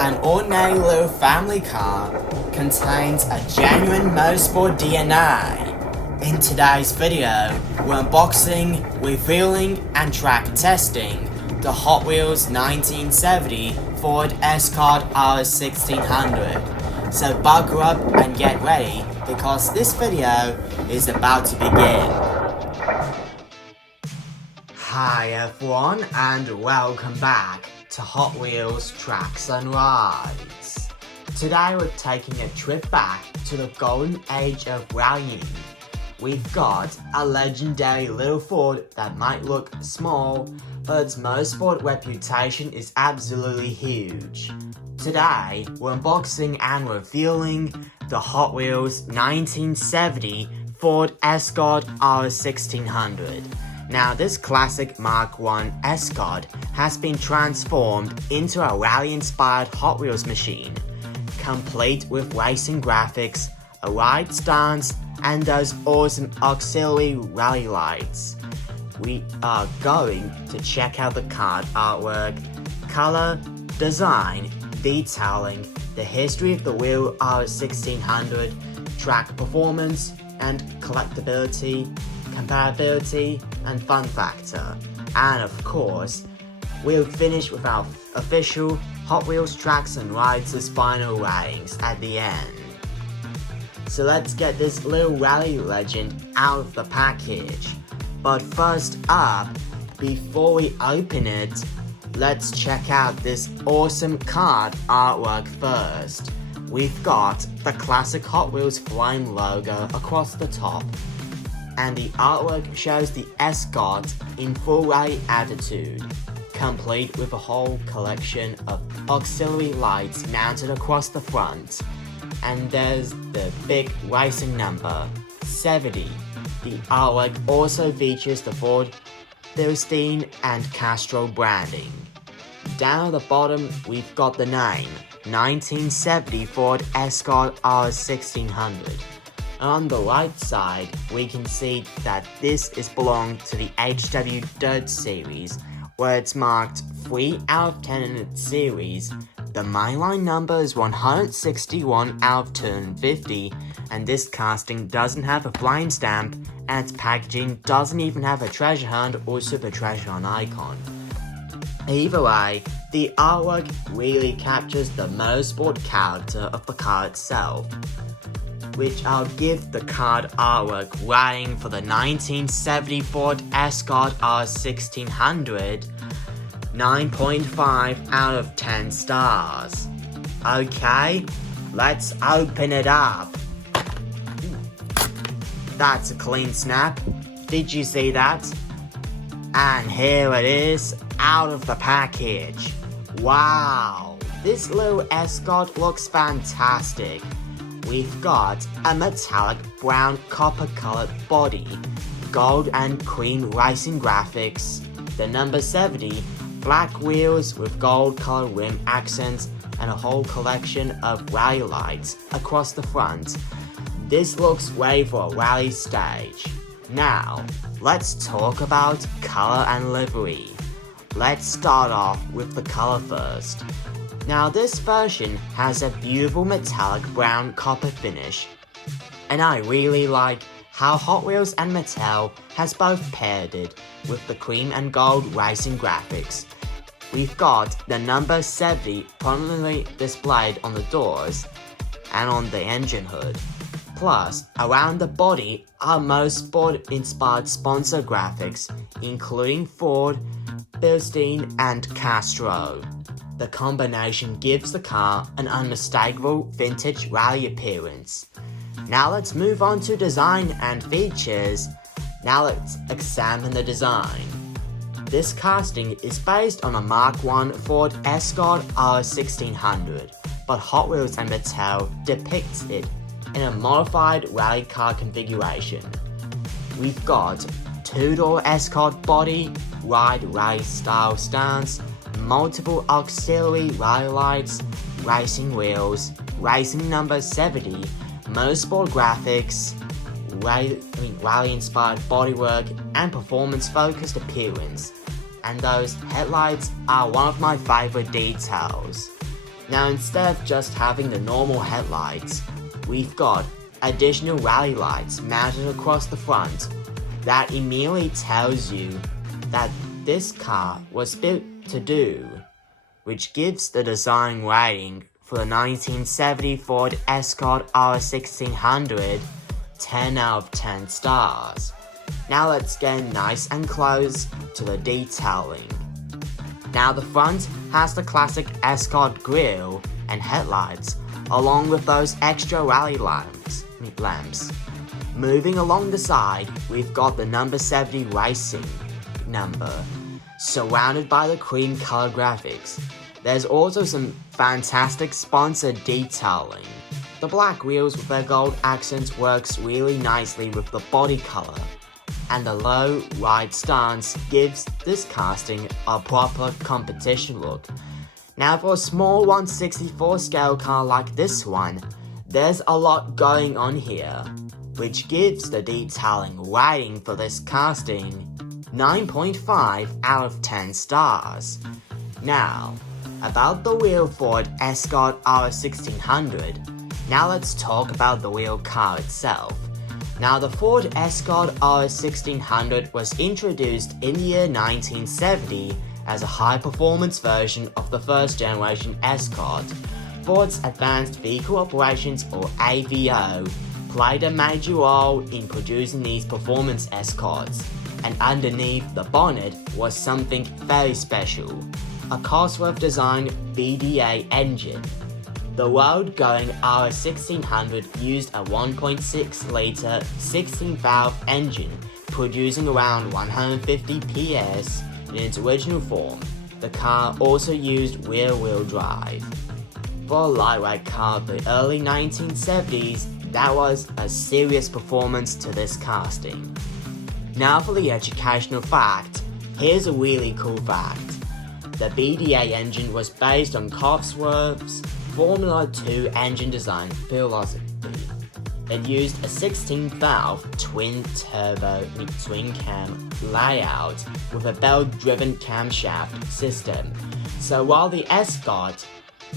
An ordinary little family car contains a genuine motorsport DNA. In today's video, we're unboxing, revealing, and track testing the Hot Wheels 1970 Ford Escort RS1600. So buckle up and get ready because this video is about to begin. Hi everyone and welcome back to Hot Wheels Tracks and Rides. Today we're taking a trip back to the golden age of rallying. We've got a legendary little Ford that might look small, but its motorsport reputation is absolutely huge. Today, we're unboxing and revealing the Hot Wheels 1970 Ford Escort RS1600. Now, this classic Mark I Escort has been transformed into a rally-inspired Hot Wheels machine, complete with racing graphics, a ride stance, and those awesome auxiliary rally lights. We are going to check out the card artwork, color, design, detailing, the history of the wheel RS1600, track performance, and collectibility, compatibility, and fun factor. And of course, we'll finish with our official Hot Wheels Tracks and Rides' final ratings at the end. So let's get this little rally legend out of the package. But first up, before we open it, let's check out this awesome card artwork first. We've got the classic Hot Wheels flame logo across the top, and the artwork shows the Escort in full rally attitude, complete with a whole collection of auxiliary lights mounted across the front. And there's the big racing number, 70. The artwork also features the Ford, Philistine, and Castro branding. Down at the bottom, we've got the name, 1970 Ford Escort RS1600. On the right side, we can see that this belongs to the HW Dirt series, where it's marked 3 out of 10 in its series. The mainline number is 161 out of 250, and this casting doesn't have a flame stamp, and its packaging doesn't even have a treasure hunt or super treasure hunt icon. Either way, the artwork really captures the motorsport character of the car itself, which I'll give the card artwork rating for the 1970 Ford Escort RS1600 9.5 out of 10 stars. Okay, let's open it up. That's a clean snap. Did you see that? And here it is, out of the package. Wow, this little Escort looks fantastic. We've got a metallic brown copper colored body, gold and cream racing graphics, the number 70, black wheels with gold colored rim accents, and a whole collection of rally lights across the front. This looks ready for a rally stage. Now, let's talk about color and livery. Let's start off with the color first. Now, this version has a beautiful metallic brown copper finish, and I really like how Hot Wheels and Mattel has both paired it with the cream and gold racing graphics. We've got the number 70 prominently displayed on the doors and on the engine hood. Plus, around the body are motorsport-inspired sponsor graphics, including Ford, Philistine, and Castro. The combination gives the car an unmistakable vintage rally appearance. Now let's move on to design and features. Now let's examine the design. This casting is based on a Mark I Ford Escort RS1600, but Hot Wheels and Mattel depicts it in a modified rally car configuration. We've got two-door Escort body, wide rally style stance, multiple auxiliary rally lights, racing wheels, racing number 70, motorsport graphics, rally-inspired bodywork, and performance-focused appearance. and those headlights are one of my favorite details. Now instead of just having the normal headlights, we've got additional rally lights mounted across the front that immediately tells you that this car was built to do, which gives the design rating for the 1970 Ford Escort RS1600 10 out of 10 stars. Now let's get nice and close to the detailing. Now the front has the classic Escort grille and headlights, along with those extra rally lamps. Moving along the side, we've got the number 70 racing number, surrounded by the cream color graphics. There's also some fantastic sponsored detailing. The black wheels with their gold accents works really nicely with the body color, and the low ride stance gives this casting a proper competition look. Now for a small 1/64 scale car like this one, there's a lot going on here, which gives the detailing rating for this casting 9.5 out of 10 stars. Now, about the real Ford Escort RS1600, now let's talk about the real car itself. Now the Ford Escort RS1600 was introduced in the year 1970 as a high-performance version of the first generation Escort. Ford's Advanced Vehicle Operations, or AVO, played a major role in producing these performance Escorts, and underneath the bonnet was something very special, a Cosworth-designed BDA engine. The road-going RS1600 used a 1.6-litre 16-valve engine, producing around 150 PS in its original form. The car also used rear-wheel drive. For a lightweight car of the early 1970s, that was a serious performance to this casting. Now for the educational fact. Here's a really cool fact. The BDA engine was based on Cosworth's Formula 2 engine design philosophy. It used a 16-valve twin-turbo twin-cam layout with a belt-driven camshaft system. So while the Escort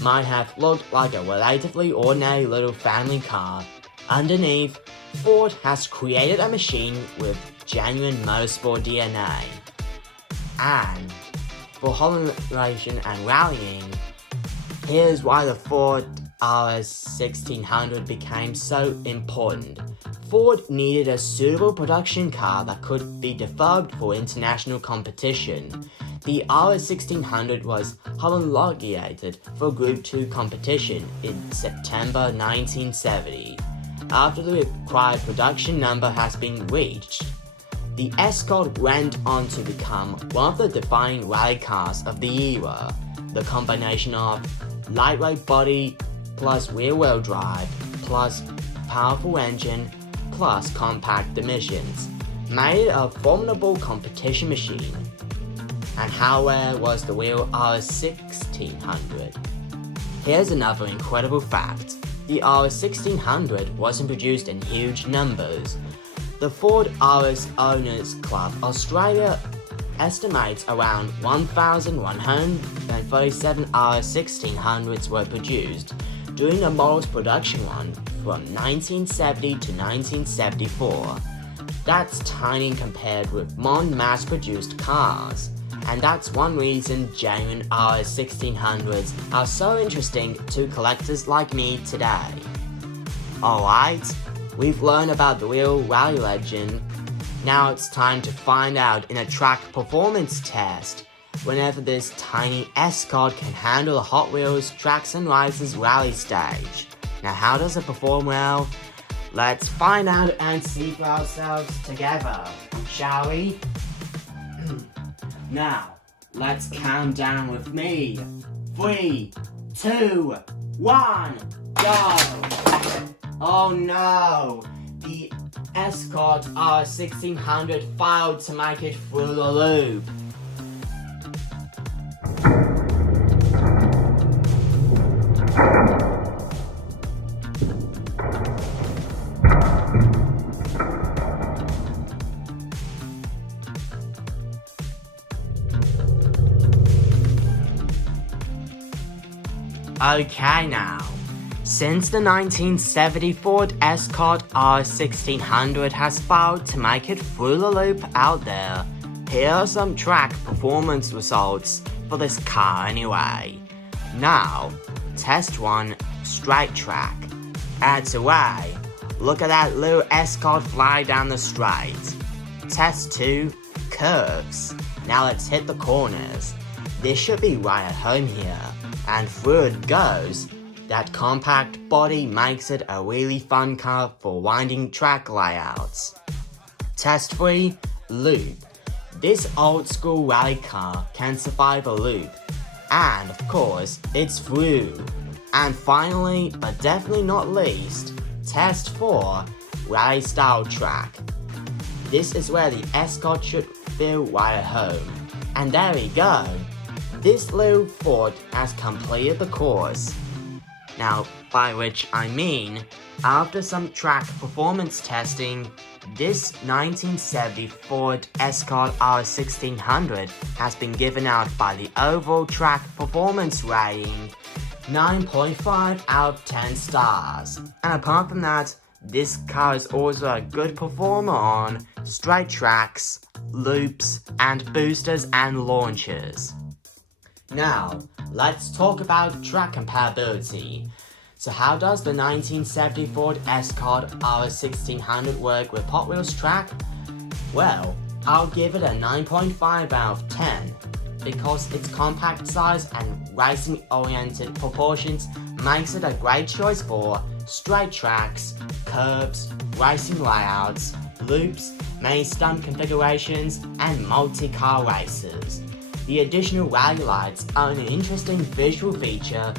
might have looked like a relatively ordinary little family car, underneath, Ford has created a machine with genuine motorsport DNA. And for holidation and rallying, here's why the Ford RS1600 became so important. Ford needed a suitable production car that could be developed for international competition. The RS1600 was homologated for Group 2 competition in September 1970. After the required production number has been reached, the Escort went on to become one of the defining rally cars of the era. The combination of lightweight body plus rear-wheel drive plus powerful engine plus compact dimensions made it a formidable competition machine. And how rare was the real RS1600? Here's another incredible fact. The RS1600 wasn't produced in huge numbers. The Ford RS Owners Club Australia estimates around 1,137 RS1600s were produced during the model's production run from 1970 to 1974. That's tiny compared with modern mass-produced cars, and that's one reason genuine RS1600s are so interesting to collectors like me today. Alright, we've learned about the real rally legend. Now it's time to find out in a track performance test whenever this tiny Escort can handle the Hot Wheels Tracks and Races rally stage. Now how does it perform well? Let's find out and see for ourselves together, shall we? Now, let's count down with me. 3, 2, 1, go! Oh no! The Escort RS1600 failed to make it through the loop. Okay now, since the 1970 Ford Escort RS1600 has failed to make it through the loop out there, here are some track performance results for this car anyway. Now, test 1, straight track. That's away. Look at that little Escort fly down the straight. Test 2, curves. Now let's hit the corners. This should be right at home here. And through it goes. That compact body makes it a really fun car for winding track layouts. Test 3, loop. This old school rally car can survive a loop. And of course, it's through. And finally, but definitely not least, test 4, rally style track. This is where the Escort should feel right at home. And there we go. This little Ford has completed the course. Now, by which I mean, after some track performance testing, this 1970 Ford Escort RS1600 has been given out by the overall track performance rating 9.5 out of 10 stars. And apart from that, this car is also a good performer on straight tracks, loops, and boosters and launches. Now, let's talk about track compatibility. So how does the 1970 Ford Escort RS1600 work with Hot Wheels track? Well, I'll give it a 9.5 out of 10 because its compact size and racing-oriented proportions makes it a great choice for straight tracks, curves, racing layouts, loops, many stunt configurations, and multi-car races. The additional rally lights are an interesting visual feature.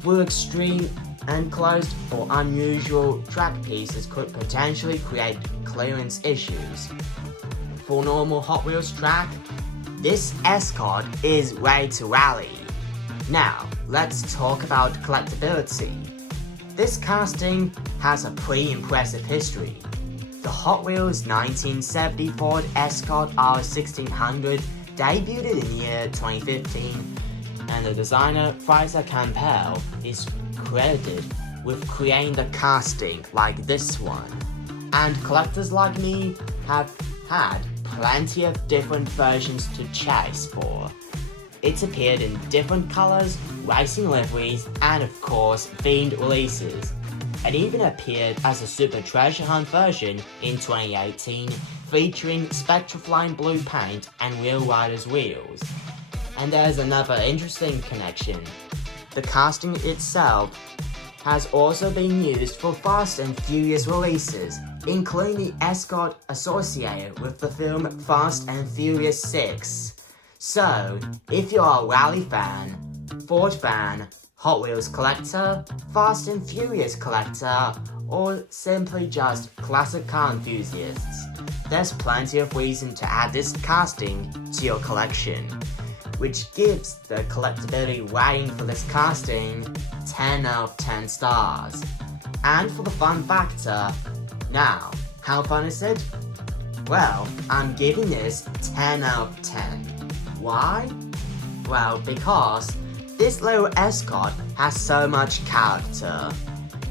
Through extreme enclosed or unusual track pieces could potentially create clearance issues. For normal Hot Wheels track, this Escort is ready to rally. Now, let's talk about collectibility. This casting has a pretty impressive history. The Hot Wheels 1970 Ford Escort RS1600 debuted in the year 2015, and the designer Fraser Campbell is credited with creating the casting like this one. And collectors like me have had plenty of different versions to chase for. It's appeared in different colors, racing liveries, and of course themed releases. It even appeared as a Super Treasure Hunt version in 2018, featuring Spectraflame blue paint and Real Riders wheels. And there's another interesting connection. The casting itself has also been used for Fast and Furious releases, including the Escort associated with the film Fast and Furious 6. So, if you're a rally fan, Ford fan, Hot Wheels collector, Fast and Furious collector, or simply just classic car enthusiasts, there's plenty of reason to add this casting to your collection, which gives the collectability rating for this casting 10 out of 10 stars. And for the fun factor, now, how fun is it? Well, I'm giving this 10 out of 10. Why? Well, because this little Escort has so much character.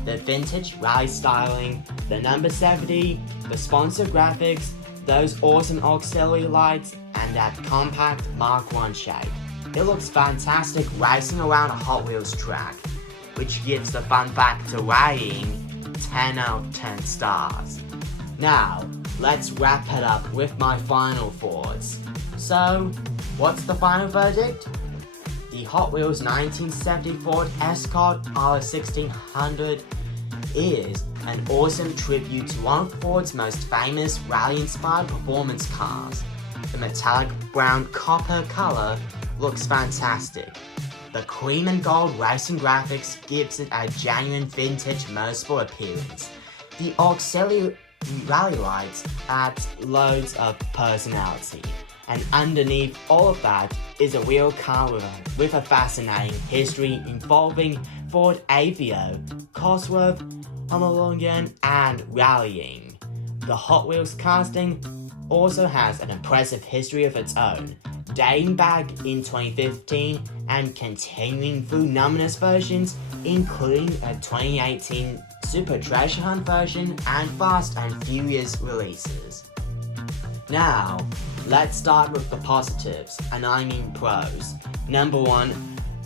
The vintage rally styling, the number 70, the sponsored graphics, those awesome auxiliary lights, and that compact Mark I shape. It looks fantastic racing around a Hot Wheels track, which gives the fun factor rating 10 out of 10 stars. Now, let's wrap it up with my final thoughts. So, what's the final verdict? The Hot Wheels 1970 Ford Escort RS1600 is an awesome tribute to one of Ford's most famous rally-inspired performance cars. The metallic brown copper color looks fantastic. The cream and gold racing graphics gives it a genuine vintage motorsport appearance. The auxiliary rally lights add loads of personality. And underneath all of that is a real car with a fascinating history involving Ford Avio, Cosworth, homologation, and rallying. The Hot Wheels casting also has an impressive history of its own, dating back in 2015 and continuing through numerous versions, including a 2018 Super Treasure Hunt version and Fast and Furious releases. Now, let's start with the positives, and I mean pros. Number 1,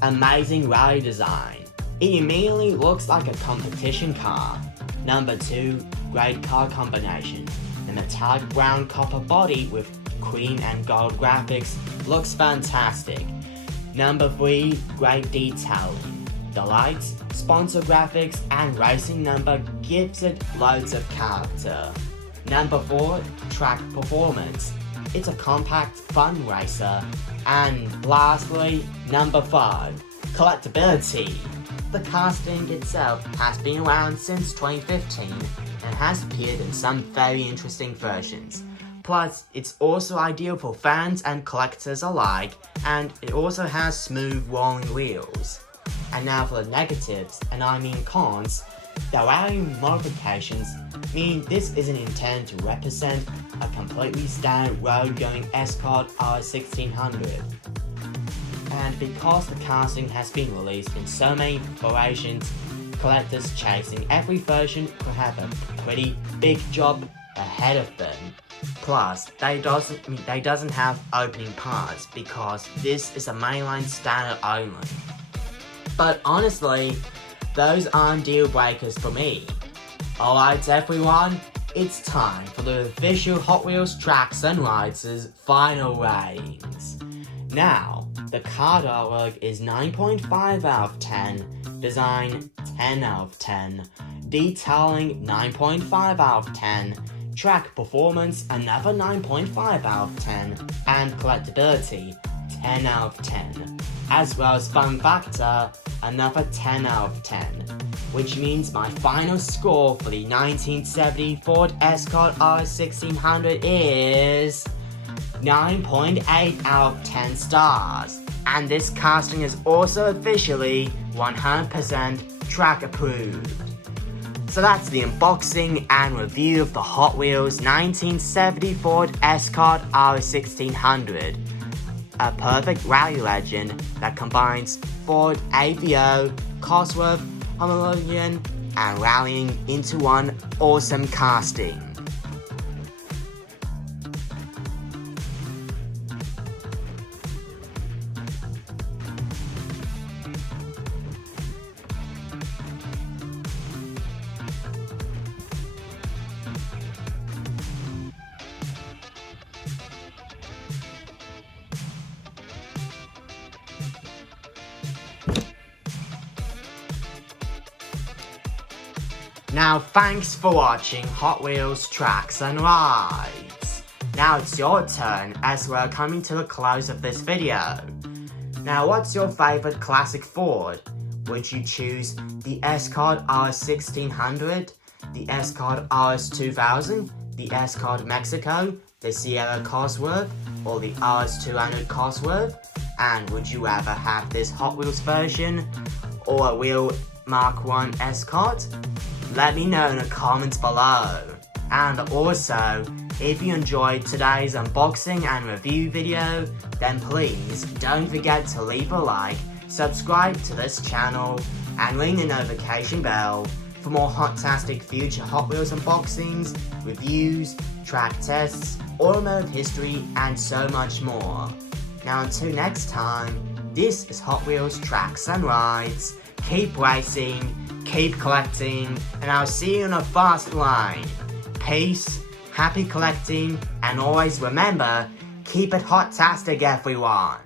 amazing rally design. It immediately looks like a competition car. Number 2, great car combination. The metallic brown copper body with cream and gold graphics looks fantastic. Number 3, great detailing. The lights, sponsor graphics, and racing number gives it loads of character. Number 4, track performance. It's a compact, fun racer. And lastly, number 5, collectibility. The casting itself has been around since 2015 and has appeared in some very interesting versions. Plus, it's also ideal for fans and collectors alike, and it also has smooth rolling wheels. And now for the negatives, and I mean cons. The rally modifications mean this isn't intended to represent a completely standard road-going Escort RS1600. And because the casting has been released in so many variations, collectors chasing every version could have a pretty big job ahead of them. Plus, they doesn't have opening parts because this is a mainline standard only. But honestly, those aren't deal breakers for me. Alright everyone, it's time for the official Hot Wheels Tracks and Rides' final ratings. Now, the card artwork is 9.5 out of 10, design 10 out of 10, detailing 9.5 out of 10, track performance another 9.5 out of 10, and collectibility 10 out of 10, as well as fun factor another 10 out of 10, which means my final score for the 1970 Ford Escort RS1600 is 9.8 out of 10 stars, and this casting is also officially 100% track approved. So that's the unboxing and review of the Hot Wheels 1970 Ford Escort RS1600, a perfect rally legend that combines Ford AVO, Cosworth, homologian, and rallying into one awesome casting. Now thanks for watching Hot Wheels Tracks and Rides. Now it's your turn as we're coming to the close of this video. Now what's your favorite classic Ford? Would you choose the Escort RS1600, the Escort RS2000, the Escort Mexico, the Sierra Cosworth, or the RS200 Cosworth? And would you rather have this Hot Wheels version or a real Mark 1 Escort? Let me know in the comments below. And also, if you enjoyed today's unboxing and review video, then please don't forget to leave a like, subscribe to this channel, and ring the notification bell for more hot-tastic future Hot Wheels unboxings, reviews, track tests, automotive history, and so much more. Now until next time, this is Hot Wheels Tracks and Rides. Keep racing, keep collecting, and I'll see you in a fast line. Peace, happy collecting, and always remember, keep it hot-tastic everyone.